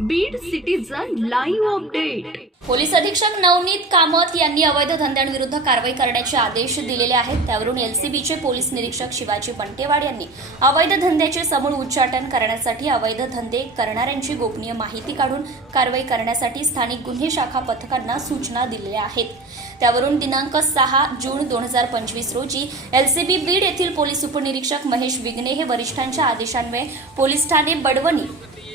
Beed citizen live update police अधीक्षक नवनीत कामत यांनी अवैध धंद्यांविरुद्ध कारवाई करण्याचे आदेश दिलेले आहेत. त्यावरून एलसीबीचे पोलीस निरीक्षक शिवाजी बंटेवाड यांनी अवैध धंद्याचे समूळ उच्चाटन करण्यासाठी अवैध धंदे करणाऱ्यांची गोपनीय माहिती काढून कारवाई करण्यासाठी स्थानिक गुन्हे शाखा पथकांना सूचना दिलेल्या आहेत. त्यावरून दिनांक सहा जून दोन हजार पंचवीस रोजी एलसीबी बीड येथील पोलीस उपनिरीक्षक महेश विघ्ने हे वरिष्ठांच्या आदेशान्वये पोलीस ठाणे बडवणी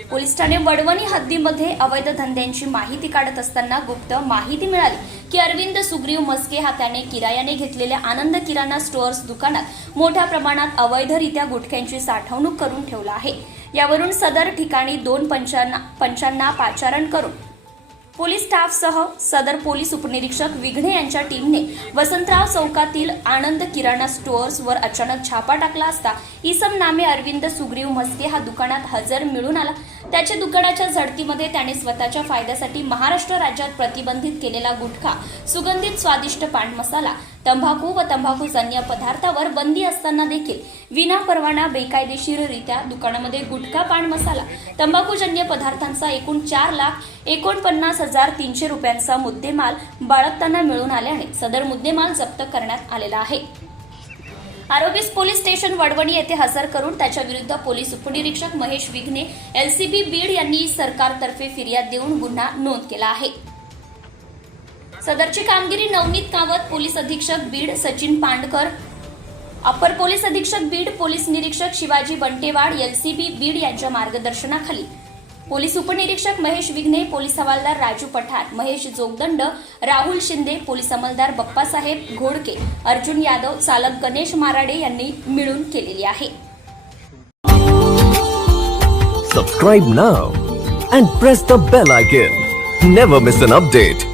पोलीस ठाणे वडवणी हद्दीमध्ये अवैध धंद्यांची माहिती काढत असताना गुप्त माहिती मिळाली की अरविंद सुग्रीव मस्के हा त्याने किरायाने घेतलेल्या आनंद किराणा स्टोअर्स दुकानात मोठ्या प्रमाणात अवैधरित्या गुटख्यांची साठवणूक करून ठेवला आहे. यावरून सदर ठिकाणी दोन पंचांना पंचांना पाचारण करून पोलीस स्टाफसह सदर पोलीस उपनिरीक्षक विघ्ने यांच्या टीमने वसंतराव चौकातील आनंद किराणा स्टोअर्सवर अचानक छापा टाकला असता इसम नामे अरविंद सुग्रीव मस्के हा दुकानात हजर मिळून आला. त्याच्या दुकानाच्या झडतीमध्ये त्याने स्वतःच्या फायद्यासाठी महाराष्ट्र राज्यात प्रतिबंधित केलेला गुटखा सुगंधित स्वादिष्ट पान मसाला तंबाखू व तंबाखूजन्य पदार्थावर बंदी असताना देखील विना परवाना बेकायदेशीररित्या दुकानामध्ये गुटखा पान मसाला तंबाखूजन्य पदार्थांचा एकूण चार लाख एकोणपन्नास हजार तीनशे रुपयांचा मुद्देमाल बाळगताना मिळून आल्याने सदर मुद्देमाल जप्त करण्यात आलेला आहे. आरोग्यस पोलीस स्टेशन वडवणी येथे हजर करून त्याच्या विरुद्ध पोलीस उपनिरीक्षक महेश विघ्ने एलसीबी बीड यांनी सरकारतर्फे फिर्याद देऊन गुन्हा नोंद केला आहे. सदरची कामगिरी नवनीत कावत पोलीस अधीक्षक बीड सचिन पांडकर अपर पोलीस अधीक्षक बीड पोलीस निरीक्षक शिवाजी बंटेवाड एलसीबी बीड यांच्या मार्गदर्शनाखाली. पोलीस उपनिरीक्षक महेश विघ्ने पोलीस हवालदार राजू पठार महेश जोगदंड राहुल शिंदे पोलीस अंमलदार बप्पासाहेब घोडके अर्जुन यादव चालक गणेश माराडे यांनी मिळून केलेली आहे. Subscribe now and press the bell icon never miss an update